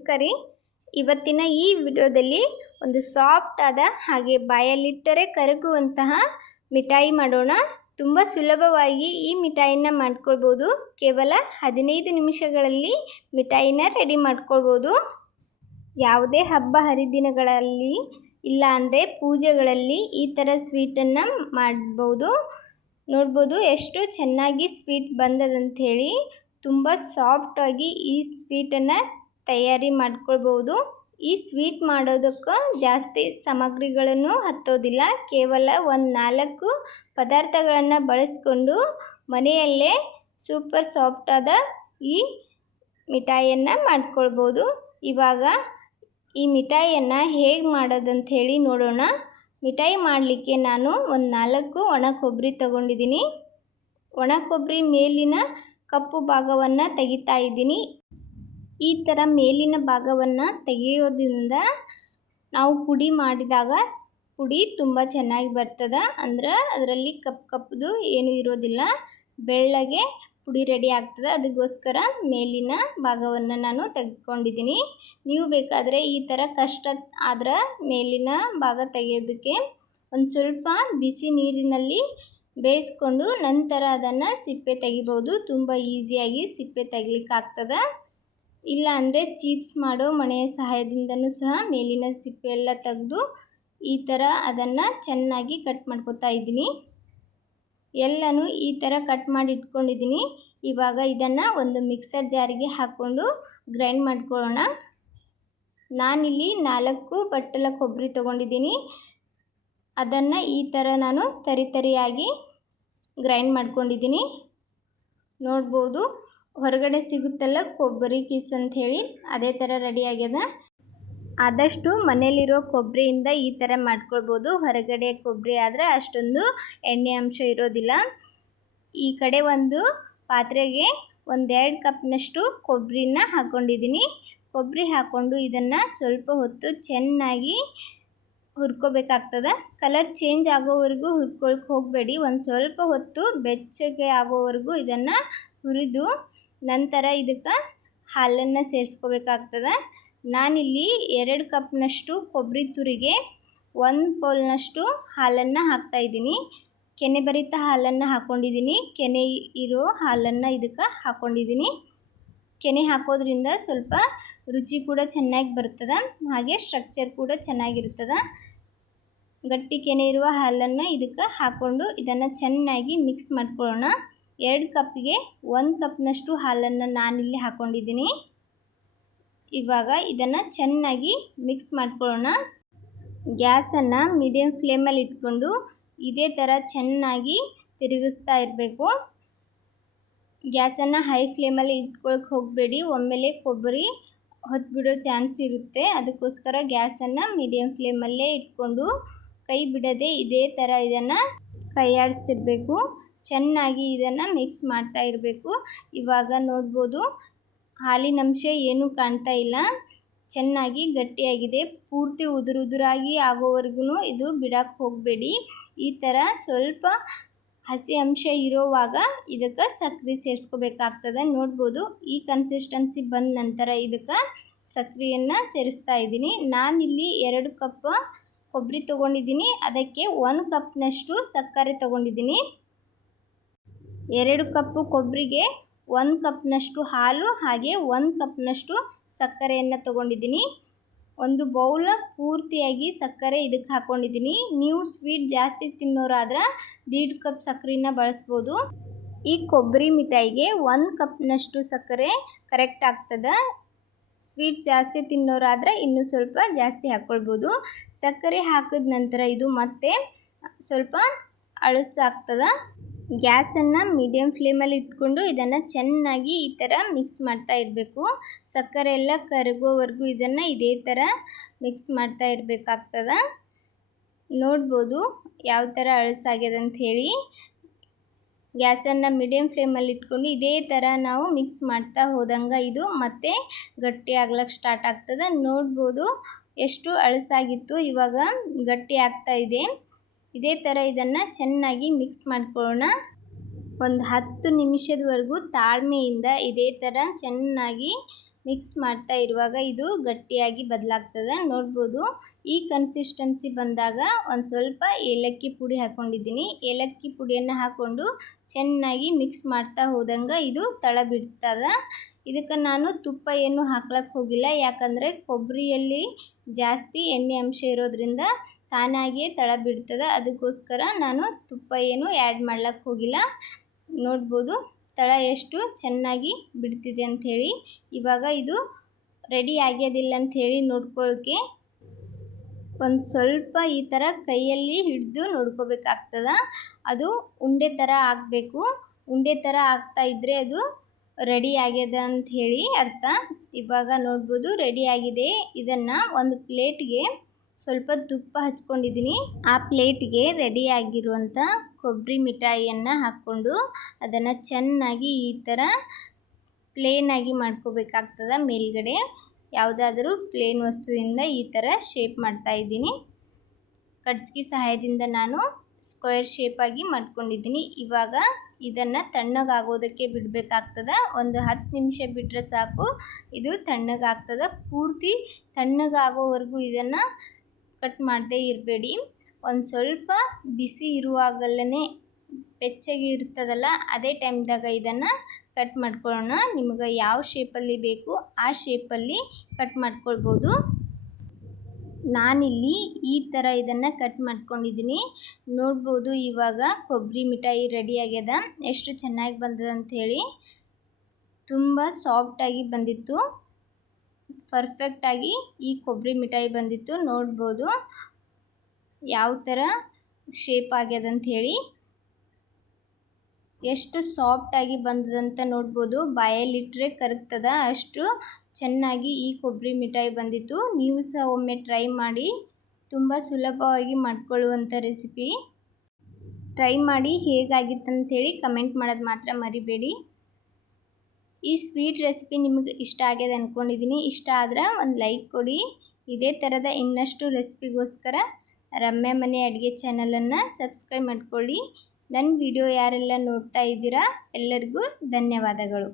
ನಮಸ್ಕಾರ ರೀ. ಇವತ್ತಿನ ಈ ವಿಡಿಯೋದಲ್ಲಿ ಒಂದು ಸಾಫ್ಟ್ ಆದ ಹಾಗೆ ಬಾಯಲ್ಲಿಟ್ಟರೆ ಕರಗುವಂತಹ ಮಿಠಾಯಿ ಮಾಡೋಣ. ತುಂಬ ಸುಲಭವಾಗಿ ಈ ಮಿಠಾಯಿನ ಮಾಡ್ಕೊಳ್ಬೋದು. ಕೇವಲ 15 ನಿಮಿಷಗಳಲ್ಲಿ ಮಿಠಾಯಿನ ರೆಡಿ ಮಾಡ್ಕೊಳ್ಬೋದು. ಯಾವುದೇ ಹಬ್ಬ ಹರಿದಿನಗಳಲ್ಲಿ ಇಲ್ಲ ಅಂದರೆ ಪೂಜೆಗಳಲ್ಲಿ ಈ ಥರ ಸ್ವೀಟನ್ನು ಮಾಡ್ಬೋದು. ನೋಡ್ಬೋದು ಎಷ್ಟು ಚೆನ್ನಾಗಿ ಸ್ವೀಟ್ ಬಂದದಂಥೇಳಿ. ತುಂಬ ಸಾಫ್ಟಾಗಿ ಈ ಸ್ವೀಟನ್ನು ತಯಾರಿ ಮಾಡ್ಕೊಳ್ಬೋದು. ಈ ಸ್ವೀಟ್ ಮಾಡೋದಕ್ಕೆ ಜಾಸ್ತಿ ಸಾಮಗ್ರಿಗಳನ್ನು ಹತ್ತೋದಿಲ್ಲ. ಕೇವಲ ಒಂದು 4 ಪದಾರ್ಥಗಳನ್ನು ಬಳಸ್ಕೊಂಡು ಮನೆಯಲ್ಲೇ ಸೂಪರ್ ಸಾಫ್ಟಾದ ಈ ಮಿಠಾಯಿಯನ್ನು ಮಾಡ್ಕೊಳ್ಬೋದು. ಇವಾಗ ಈ ಮಿಠಾಯಿಯನ್ನು ಹೇಗೆ ಮಾಡೋದಂತ ಹೇಳಿ ನೋಡೋಣ. ಮಿಠಾಯಿ ಮಾಡಲಿಕ್ಕೆ ನಾನು ಒಂದು 4 ಒಣ ಕೊಬ್ಬರಿ ತೊಗೊಂಡಿದ್ದೀನಿ. ಒಣ ಕೊಬ್ಬರಿ ಮೇಲಿನ ಕಪ್ಪು ಭಾಗವನ್ನು ತೆಗಿತಾ ಇದ್ದೀನಿ. ಈ ಥರ ಮೇಲಿನ ಭಾಗವನ್ನು ತೆಗೆಯೋದ್ರಿಂದ ನಾವು ಪುಡಿ ಮಾಡಿದಾಗ ಪುಡಿ ತುಂಬ ಚೆನ್ನಾಗಿ ಬರ್ತದೆ. ಅಂದ್ರೆ ಅದರಲ್ಲಿ ಕಪ್ಪದು ಏನೂ ಇರೋದಿಲ್ಲ, ಬೆಳ್ಳಗೆ ಪುಡಿ ರೆಡಿ ಆಗ್ತದೆ. ಅದಕ್ಕೋಸ್ಕರ ಮೇಲಿನ ಭಾಗವನ್ನು ನಾನು ತೆಗೆದುಕೊಂಡಿದ್ದೀನಿ. ನೀವು ಬೇಕಾದರೆ ಈ ಥರ ಕಷ್ಟ ಆದ್ರೆ ಮೇಲಿನ ಭಾಗ ತೆಗೆಯೋದಕ್ಕೆ ಒಂದು ಸ್ವಲ್ಪ ಬಿಸಿ ನೀರಿನಲ್ಲಿ ಬೇಯಿಸ್ಕೊಂಡು ನಂತರ ಅದನ್ನು ಸಿಪ್ಪೆ ತೆಗಿಬೋದು. ತುಂಬ ಈಸಿಯಾಗಿ ಸಿಪ್ಪೆ ತೆಗಿಲಿಕ್ಕಾಗ್ತದೆ. ಇಲ್ಲ ಅಂದರೆ ಚೀಪ್ಸ್ ಮಾಡೋ ಮಣೆಯ ಸಹಾಯದಿಂದನೂ ಸಹ ಮೇಲಿನ ಸಿಪ್ಪೆ ಎಲ್ಲ ತೆಗೆದು ಈ ಥರ ಅದನ್ನು ಚೆನ್ನಾಗಿ ಕಟ್ ಮಾಡ್ಕೊತಾ ಇದ್ದೀನಿ. ಎಲ್ಲನೂ ಈ ಥರ ಕಟ್ ಮಾಡಿ ಇಟ್ಕೊಂಡಿದ್ದೀನಿ. ಇವಾಗ ಇದನ್ನು ಒಂದು ಮಿಕ್ಸರ್ ಜಾರಿಗೆ ಹಾಕ್ಕೊಂಡು ಗ್ರೈಂಡ್ ಮಾಡ್ಕೊಳ್ಳೋಣ. ನಾನಿಲ್ಲಿ 4 ಬಟ್ಟಲ ಕೊಬ್ಬರಿ ತೊಗೊಂಡಿದ್ದೀನಿ. ಅದನ್ನು ಈ ಥರ ನಾನು ತರಿಯಾಗಿ ಗ್ರೈಂಡ್ ಮಾಡ್ಕೊಂಡಿದ್ದೀನಿ. ನೋಡ್ಬೋದು, ಹೊರಗಡೆ ಸಿಗುತ್ತಲ್ಲ ಕೊಬ್ಬರಿ ಕಿಸ್ ಅಂಥೇಳಿ, ಅದೇ ಥರ ರೆಡಿ ಆಗ್ಯದ. ಆದಷ್ಟು ಮನೇಲಿರೋ ಕೊಬ್ಬರಿಯಿಂದ ಈ ಥರ ಮಾಡ್ಕೊಳ್ಬೋದು. ಹೊರಗಡೆ ಕೊಬ್ಬರಿ ಆದರೆ ಅಷ್ಟೊಂದು ಎಣ್ಣೆ ಅಂಶ ಇರೋದಿಲ್ಲ. ಈ ಕಡೆ ಒಂದು ಪಾತ್ರೆಗೆ 1-2 ಕಪ್ನಷ್ಟು ಕೊಬ್ಬರಿನ ಹಾಕ್ಕೊಂಡಿದ್ದೀನಿ. ಕೊಬ್ಬರಿ ಹಾಕ್ಕೊಂಡು ಇದನ್ನು ಸ್ವಲ್ಪ ಹೊತ್ತು ಚೆನ್ನಾಗಿ ಹುರ್ಕೋಬೇಕಾಗ್ತದೆ. ಕಲರ್ ಚೇಂಜ್ ಆಗೋವರೆಗೂ ಹುರ್ಕೊಳಕ್ಕೆ ಹೋಗಬೇಡಿ. ಒಂದು ಸ್ವಲ್ಪ ಹೊತ್ತು ಬೆಚ್ಚಗೆ ಆಗೋವರೆಗೂ ಇದನ್ನು ಹುರಿದು ನಂತರ ಇದಕ್ಕೆ ಹಾಲನ್ನು ಸೇರಿಸ್ಕೋಬೇಕಾಗ್ತದೆ. ನಾನಿಲ್ಲಿ 2 ಕಪ್ನಷ್ಟು ಕೊಬ್ಬರಿ ತುರಿಗೆ 1 ಪೌಲ್ನಷ್ಟು ಹಾಲನ್ನು ಹಾಕ್ತಾಯಿದ್ದೀನಿ. ಕೆನೆ ಭರಿತ ಹಾಲನ್ನು ಹಾಕ್ಕೊಂಡಿದ್ದೀನಿ. ಕೆನೆ ಇರೋ ಹಾಲನ್ನು ಇದಕ್ಕೆ ಹಾಕ್ಕೊಂಡಿದ್ದೀನಿ. ಕೆನೆ ಹಾಕೋದ್ರಿಂದ ಸ್ವಲ್ಪ ರುಚಿ ಕೂಡ ಚೆನ್ನಾಗಿ ಬರ್ತದೆ, ಹಾಗೆ ಸ್ಟ್ರಕ್ಚರ್ ಕೂಡ ಚೆನ್ನಾಗಿರ್ತದೆ. ಗಟ್ಟಿ ಕೆನೆ ಇರುವ ಹಾಲನ್ನು ಇದಕ್ಕೆ ಹಾಕ್ಕೊಂಡು ಇದನ್ನು ಚೆನ್ನಾಗಿ ಮಿಕ್ಸ್ ಮಾಡ್ಕೊಳ್ಳೋಣ. 2 ಕಪ್ಪಿಗೆ 1 ಕಪ್ನಷ್ಟು ಹಾಲನ್ನು ನಾನಿಲ್ಲಿ ಹಾಕ್ಕೊಂಡಿದ್ದೀನಿ. ಇವಾಗ ಇದನ್ನು ಚೆನ್ನಾಗಿ ಮಿಕ್ಸ್ ಮಾಡ್ಕೊಳ್ಳೋಣ. ಗ್ಯಾಸನ್ನು ಮೀಡಿಯಮ್ ಫ್ಲೇಮಲ್ಲಿ ಇಟ್ಕೊಂಡು ಇದೇ ಥರ ಚೆನ್ನಾಗಿ ತಿರುಗಿಸ್ತಾ ಇರಬೇಕು. ಗ್ಯಾಸನ್ನು ಹೈ ಫ್ಲೇಮಲ್ಲಿ ಇಟ್ಕೊಳಕ್ಕೆ ಹೋಗಬೇಡಿ. ಒಮ್ಮೆಲೆ ಕೊಬ್ಬರಿ ಹೊತ್ಬಿಡೋ ಚಾನ್ಸ್ ಇರುತ್ತೆ. ಅದಕ್ಕೋಸ್ಕರ ಗ್ಯಾಸನ್ನು ಮೀಡಿಯಮ್ ಫ್ಲೇಮಲ್ಲೇ ಇಟ್ಕೊಂಡು ಕೈ ಬಿಡದೆ ಇದೇ ಥರ ಇದನ್ನು ಕೈಯಾಡಿಸ್ತಿರ್ಬೇಕು. ಚೆನ್ನಾಗಿ ಇದನ್ನು ಮಿಕ್ಸ್ ಮಾಡ್ತಾ ಇರಬೇಕು. ಇವಾಗ ನೋಡ್ಬೋದು, ಹಾಲಿನ ಅಂಶ ಏನೂ ಕಾಣ್ತಾ ಇಲ್ಲ, ಚೆನ್ನಾಗಿ ಗಟ್ಟಿಯಾಗಿದೆ. ಪೂರ್ತಿ ಉದುರಾಗಿ ಆಗೋವರೆಗೂ ಇದು ಬಿಡಕ್ಕೆ ಹೋಗಬೇಡಿ. ಈ ಥರ ಸ್ವಲ್ಪ ಹಸಿ ಅಂಶ ಇರೋವಾಗ ಇದಕ್ಕೆ ಸಕ್ಕರೆ ಸೇರಿಸ್ಕೋಬೇಕಾಗ್ತದೆ. ನೋಡ್ಬೋದು, ಈ ಕನ್ಸಿಸ್ಟೆನ್ಸಿ ಬಂದ ನಂತರ ಇದಕ್ಕೆ ಸಕ್ಕರೆಯನ್ನು ಸೇರಿಸ್ತಾ ಇದ್ದೀನಿ. ನಾನಿಲ್ಲಿ 2 ಕಪ್ ಕೊಬ್ಬರಿ ತೊಗೊಂಡಿದ್ದೀನಿ. ಅದಕ್ಕೆ 1 ಕಪ್ನಷ್ಟು ಸಕ್ಕರೆ ತೊಗೊಂಡಿದ್ದೀನಿ. 2 ಕಪ್ಪು ಕೊಬ್ಬರಿಗೆ 1 ಕಪ್ನಷ್ಟು ಹಾಲು ಹಾಗೆ 1 ಕಪ್ನಷ್ಟು ಸಕ್ಕರೆಯನ್ನು ತೊಗೊಂಡಿದ್ದೀನಿ. ಒಂದು ಬೌಲ್ ಪೂರ್ತಿಯಾಗಿ ಸಕ್ಕರೆ ಇದಕ್ಕೆ ಹಾಕ್ಕೊಂಡಿದ್ದೀನಿ. ನೀವು ಸ್ವೀಟ್ ಜಾಸ್ತಿ ತಿನ್ನೋರಾದ್ರೆ 1.5 ಕಪ್ ಸಕ್ಕರೆನ ಬಳಸ್ಬೋದು. ಈ ಕೊಬ್ಬರಿ ಮಿಠಾಯಿಗೆ 1 ಕಪ್ನಷ್ಟು ಸಕ್ಕರೆ ಕರೆಕ್ಟ್ ಆಗ್ತದೆ. ಸ್ವೀಟ್ ಜಾಸ್ತಿ ತಿನ್ನೋರಾದರೆ ಇನ್ನೂ ಸ್ವಲ್ಪ ಜಾಸ್ತಿ ಹಾಕ್ಕೊಳ್ಬೋದು. ಸಕ್ಕರೆ ಹಾಕಿದ ನಂತರ ಇದು ಮತ್ತೆ ಸ್ವಲ್ಪ ಅಳಸಾಗ್ತದೆ. ಗ್ಯಾಸನ್ನು ಮೀಡಿಯಮ್ ಫ್ಲೇಮಲ್ಲಿ ಇಟ್ಕೊಂಡು ಇದನ್ನು ಚೆನ್ನಾಗಿ ಈ ಥರ ಮಿಕ್ಸ್ ಮಾಡ್ತಾ ಇರಬೇಕು. ಸಕ್ಕರೆ ಎಲ್ಲ ಕರಗೋವರೆಗೂ ಇದನ್ನು ಇದೇ ಥರ ಮಿಕ್ಸ್ ಮಾಡ್ತಾ ಇರಬೇಕಾಗ್ತದೆ. ನೋಡ್ಬೋದು ಯಾವ ಥರ ಅಳಸಾಗ್ಯದಂತ ಹೇಳಿ. ಗ್ಯಾಸನ್ನು ಮೀಡಿಯಮ್ ಫ್ಲೇಮಲ್ಲಿ ಇಟ್ಕೊಂಡು ಇದೇ ಥರ ನಾವು ಮಿಕ್ಸ್ ಮಾಡ್ತಾ ಹೋದಂಗೆ ಇದು ಮತ್ತೆ ಗಟ್ಟಿ ಆಗ್ಲಿಕ್ಕೆ ಸ್ಟಾರ್ಟ್ ಆಗ್ತದೆ. ನೋಡ್ಬೋದು ಎಷ್ಟು ಅಳಸಾಗಿತ್ತು, ಇವಾಗ ಗಟ್ಟಿ ಆಗ್ತಾ ಇದೆ. ಇದೇ ಥರ ಇದನ್ನು ಚೆನ್ನಾಗಿ ಮಿಕ್ಸ್ ಮಾಡ್ಕೊಳ್ಳೋಣ. ಒಂದು 10 ನಿಮಿಷದವರೆಗೂ ತಾಳ್ಮೆಯಿಂದ ಇದೇ ಥರ ಚೆನ್ನಾಗಿ ಮಿಕ್ಸ್ ಮಾಡ್ತಾ ಇರುವಾಗ ಇದು ಗಟ್ಟಿಯಾಗಿ ಬದಲಾಗ್ತದೆ. ನೋಡ್ಬೋದು ಈ ಕನ್ಸಿಸ್ಟೆನ್ಸಿ ಬಂದಾಗ ಒಂದು ಸ್ವಲ್ಪ ಏಲಕ್ಕಿ ಪುಡಿ ಹಾಕ್ಕೊಂಡಿದ್ದೀನಿ. ಏಲಕ್ಕಿ ಪುಡಿಯನ್ನು ಹಾಕ್ಕೊಂಡು ಚೆನ್ನಾಗಿ ಮಿಕ್ಸ್ ಮಾಡ್ತಾ ಹೋದಂಗೆ ಇದು ತಳ ಬಿಡ್ತದೆ. ಇದಕ್ಕೆ ನಾನು ತುಪ್ಪ ಏನು ಹಾಕ್ಲಕ್ಕೆ ಹೋಗಿಲ್ಲ, ಯಾಕಂದರೆ ಕೊಬ್ಬರಿಯಲ್ಲಿ ಜಾಸ್ತಿ ಎಣ್ಣೆ ಅಂಶ ಇರೋದ್ರಿಂದ ತಾನಾಗಿಯೇ ತಳ ಬಿಡ್ತದೆ. ಅದಕ್ಕೋಸ್ಕರ ನಾನು ತುಪ್ಪ ಏನು ಆ್ಯಡ್ ಮಾಡ್ಲಕ್ಕೆ ಹೋಗಿಲ್ಲ. ನೋಡ್ಬೋದು ತಳ ಎಷ್ಟು ಚೆನ್ನಾಗಿ ಬಿಡ್ತಿದೆ ಅಂಥೇಳಿ. ಇವಾಗ ಇದು ರೆಡಿ ಆಗ್ಯೋದಿಲ್ಲ ಅಂಥೇಳಿ ನೋಡ್ಕೊಳ್ಳೋಕ್ಕೆ ಒಂದು ಸ್ವಲ್ಪ ಈ ಥರ ಕೈಯಲ್ಲಿ ಹಿಡಿದು ನೋಡ್ಕೋಬೇಕಾಗ್ತದೆ. ಅದು ಉಂಡೆ ಥರ ಆಗಬೇಕು. ಉಂಡೆ ಥರ ಆಗ್ತಾ ಇದ್ದರೆ ಅದು ರೆಡಿ ಆಗ್ಯದ ಅಂಥೇಳಿ ಅರ್ಥ. ಇವಾಗ ನೋಡ್ಬೋದು ರೆಡಿ ಆಗಿದೆ. ಇದನ್ನು ಒಂದು ಪ್ಲೇಟ್ಗೆ ಸ್ವಲ್ಪ ತುಪ್ಪ ಹಚ್ಕೊಂಡಿದ್ದೀನಿ. ಆ ಪ್ಲೇಟ್ಗೆ ರೆಡಿ ಆಗಿರುವಂಥ ಕೊಬ್ಬರಿ ಮಿಠಾಯಿಯನ್ನು ಹಾಕ್ಕೊಂಡು ಅದನ್ನು ಚೆನ್ನಾಗಿ ಈ ಥರ ಪ್ಲೇನಾಗಿ ಮಾಡ್ಕೋಬೇಕಾಗ್ತದೆ. ಮೇಲ್ಗಡೆ ಯಾವುದಾದ್ರೂ ಪ್ಲೇನ್ ವಸ್ತುವಿಂದ ಈ ಥರ ಶೇಪ್ ಮಾಡ್ತಾಯಿದ್ದೀನಿ. ಕಡ್ಜ್ಗಿ ಸಹಾಯದಿಂದ ನಾನು ಸ್ಕ್ವೇರ್ ಶೇಪಾಗಿ ಮಾಡ್ಕೊಂಡಿದ್ದೀನಿ. ಇವಾಗ ಇದನ್ನು ತಣ್ಣಗಾಗೋದಕ್ಕೆ ಬಿಡಬೇಕಾಗ್ತದೆ. ಒಂದು 10 ನಿಮಿಷ ಬಿಟ್ಟರೆ ಸಾಕು, ಇದು ತಣ್ಣಗಾಗ್ತದೆ. ಪೂರ್ತಿ ತಣ್ಣಗಾಗೋವರೆಗೂ ಇದನ್ನು ಕಟ್ ಮಾಡದೇ ಇರಬೇಡಿ. ಒಂದು ಸ್ವಲ್ಪ ಬಿಸಿ ಇರುವಾಗಲೇ ಬೆಚ್ಚಗೆ ಇರ್ತದಲ್ಲ, ಅದೇ ಟೈಮ್ದಾಗ ಇದನ್ನು ಕಟ್ ಮಾಡ್ಕೊಳ್ಳೋಣ. ನಿಮಗೆ ಯಾವ ಶೇಪಲ್ಲಿ ಬೇಕು ಆ ಶೇಪಲ್ಲಿ ಕಟ್ ಮಾಡ್ಕೊಳ್ಬೋದು. ನಾನಿಲ್ಲಿ ಈ ಥರ ಇದನ್ನು ಕಟ್ ಮಾಡ್ಕೊಂಡಿದ್ದೀನಿ. ನೋಡ್ಬೋದು ಇವಾಗ ಕೊಬ್ಬರಿ ಮಿಠಾಯಿ ರೆಡಿ ಆಗ್ಯದ. ಎಷ್ಟು ಚೆನ್ನಾಗಿ ಬಂದದ ಅಂಥೇಳಿ. ತುಂಬ ಸಾಫ್ಟಾಗಿ ಬಂದಿತ್ತು. ಪರ್ಫೆಕ್ಟಾಗಿ ಈ ಕೊಬ್ಬರಿ ಮಿಠಾಯಿ ಬಂದಿತ್ತು. ನೋಡ್ಬೋದು ಯಾವ ಥರ ಶೇಪ್ ಆಗ್ಯದ ಅಂಥೇಳಿ. ಎಷ್ಟು ಸಾಫ್ಟಾಗಿ ಬಂದದಂತ ನೋಡ್ಬೋದು. ಬಾಯಲ್ಲಿಟ್ಟರೆ ಕರಗ್ತದ, ಅಷ್ಟು ಚೆನ್ನಾಗಿ ಈ ಕೊಬ್ಬರಿ ಮಿಠಾಯಿ ಬಂದಿತ್ತು. ನೀವು ಸಹ ಒಮ್ಮೆ ಟ್ರೈ ಮಾಡಿ. ತುಂಬ ಸುಲಭವಾಗಿ ಮಾಡ್ಕೊಳ್ಳುವಂಥ ರೆಸಿಪಿ. ಟ್ರೈ ಮಾಡಿ ಹೇಗಾಗಿತ್ತಂಥೇಳಿ ಕಮೆಂಟ್ ಮಾಡೋದು ಮಾತ್ರ ಮರಿಬೇಡಿ. ಈ ಸ್ವೀಟ್ ರೆಸಿಪಿ ನಿಮಗೆ ಇಷ್ಟ ಆಗ್ಯದ ಅಂದ್ಕೊಂಡಿದ್ದೀನಿ. ಇಷ್ಟ ಆದ್ರೆ ಒಂದು ಲೈಕ್ ಕೊಡಿ. ಇದೇ ಥರದ ಇನ್ನಷ್ಟು ರೆಸಿಪಿಗೋಸ್ಕರ ರಮ್ಯಾ ಮನೆ ಅಡುಗೆ ಚಾನಲನ್ನು ಸಬ್ಸ್ಕ್ರೈಬ್ ಮಾಡ್ಕೊಳ್ಳಿ. ನನ್ನ ವಿಡಿಯೋ ಯಾರೆಲ್ಲ ನೋಡ್ತಾ ಇದ್ದೀರಾ ಎಲ್ಲರಿಗೂ ಧನ್ಯವಾದಗಳು.